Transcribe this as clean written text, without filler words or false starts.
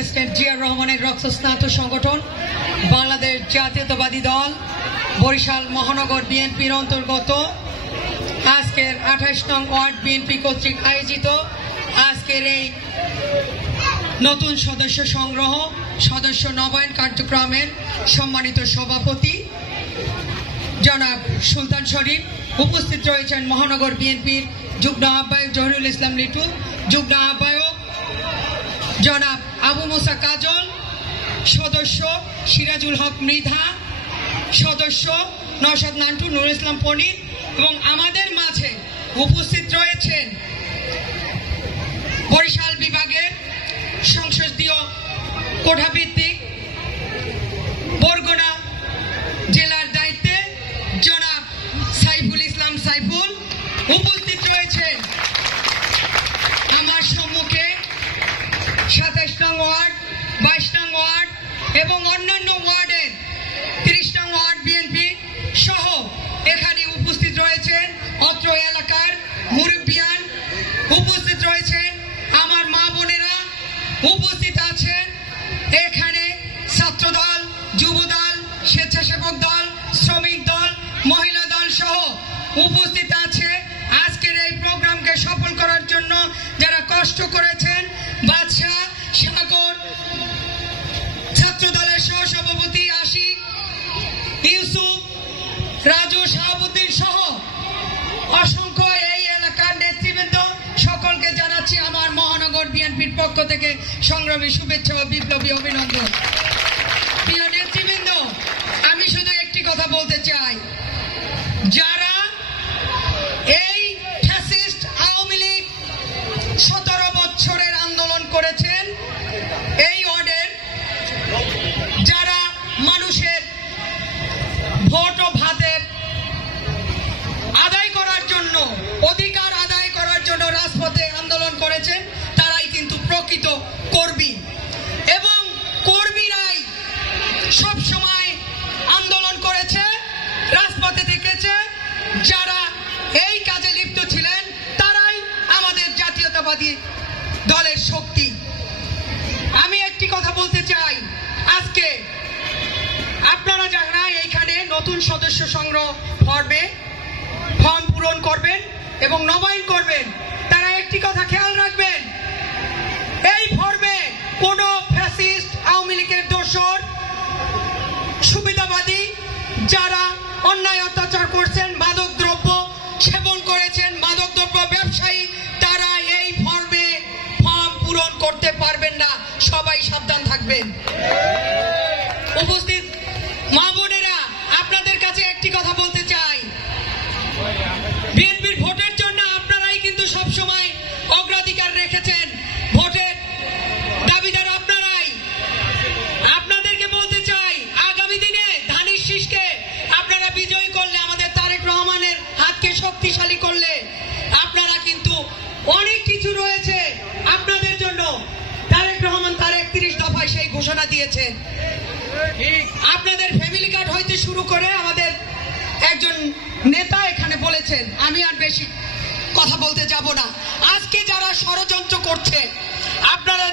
President Ziaur রহমানের রক্তস্নাত সংগঠন বাংলাদেশ জাতীয়তাবাদী দল বরিশাল মহানগর বিএনপির অন্তর্গত আজকের 28 নং ওয়ার্ড বিএনপি কর্তৃক আয়োজিত আজকের এই নতুন সদস্য সংগ্রহ সদস্য নবায়ন কার্যক্রমের সম্মানিত সভাপতি জনাব সুলতান শরীফ, উপস্থিত রয়েছেন মহানগর বিএনপির যুগ্ম আহ্বায়ক জহিরুল ইসলাম লিটু, যুগ্ম আহ্বায়ক জনাব আবু মুসা কাজল, সদস্য সিরাজুল হক মৃধা, সদস্য নওশাদ নান্টু, নুরুল ইসলাম পনির এবং আমাদের মাঝে উপস্থিত রয়েছেন বরিশাল বিভাগের সংসদীয় কোটাভিত্তিক বরগুনা জেলার দায়িত্বে জনাব সাইফুল ইসলাম সাইফুল, উপস্থিত রয়েছেন আমার সম্মুখে 27 নং ওয়ার্ড, 22 নং ওয়ার্ড এবং অন্যান্য ওয়ার্ডের 30 নং ওয়ার্ড বিএনপি সহ এখানে উপস্থিত রয়েছেন অত্র এলাকার মুরব্বিয়ান, উপস্থিত রয়েছেন আমার মা বোনেরা, উপস্থিত আছেন এখানে ছাত্রদল, যুবদল, স্বেচ্ছাসেবক দল, শ্রমিক দল, মহিলা দল সহ উপস্থিত আছে আজকের এই প্রোগ্রামকে সফল করার জন্য যারা কষ্ট করেছেন। বাদশা, সাগর, ছাত্র দলের সহসভাপতি আশিক, ইউসুফ, রাজু, শাহাবুদ্দিন সহ অসংখ্য এই এলাকার নেতৃবৃন্দ সকলকে জানাচ্ছি আমার মহানগর বিএনপির পক্ষ থেকে সংগ্রামী শুভেচ্ছা ও বিপ্লবী অভিনন্দন। প্রিয় নেতৃবৃন্দ, আমি শুধু একটি কথা বলতে চাই, যারা এই ফ্যাসিস্ট আওয়ামী লীগ 17 বছরের আন্দোলন করেছেন এই ওয়ার্ডের, যারা মানুষের ভোট ও ভাতের আদায় করার জন্য, অধিকার আদায় করার জন্য রাজপথে আন্দোলন করেছেন, তারাই কিন্তু প্রকৃত কর্মী এবং কর্মীরাই সব সময় আন্দোলন করেছে, রাজপথে থেকেছে। যারা এই কাজে লিপ্ত ছিলেন তারাই আমাদের জাতীয়তাবাদী দলের শক্তি। আমি একটি কথা বলতে চাই, আজকে আপনারা যারা এইখানে নতুন সদস্য সংগ্রহ ফর্মে ফর্ম পূরণ করবেন এবং নবায়ন করবেন, তারা একটি কথা খেয়াল রাখবেন, এই ফর্মে কোনো ফ্যাসিস্ট আওয়ামী লীগের দোসর, সুবিধাবাদী, যারা অন্যায় অত্যাচার করছেন, মাদক দ্রব্য সেবন করেছেন, মাদক দ্রব্য ব্যবসায়ী, তারা এই ফর্মে ফর্ম পূরণ করতে পারবেন না। সবাই সাবধান থাকবেন। উপস্থিত মা বোনেরা, আপনাদের কাছে একটি কথা বলতে চাই, বিএনপির ভোটের জন্য আপনারাই কিন্তু সবসময় অগ্রাধিকার রেখেছেন, ভোটের দাবিদার আপনারাই। আপনাদেরকে বলতে চাই, আগামী দিনে ধানের শীষকে আপনারা বিজয়ী করলে, আমাদের তারেক রহমানের হাতকে শক্তিশালী করলে, আপনারা কিন্তু অনেক কিছু রয়েছে আপনাদের জন্য। তারেক রহমান তার 31 দফায় সেই ঘোষণা দিয়েছেন। আপনাদের ফ্যামিলি কার্ড হইতে শুরু করে আমাদের একজন নেতা এখানে বলেছেন, আমি আর বেশি কথা বলতে যাব না। আজকে যারা ষড়যন্ত্র করছে, আপনারা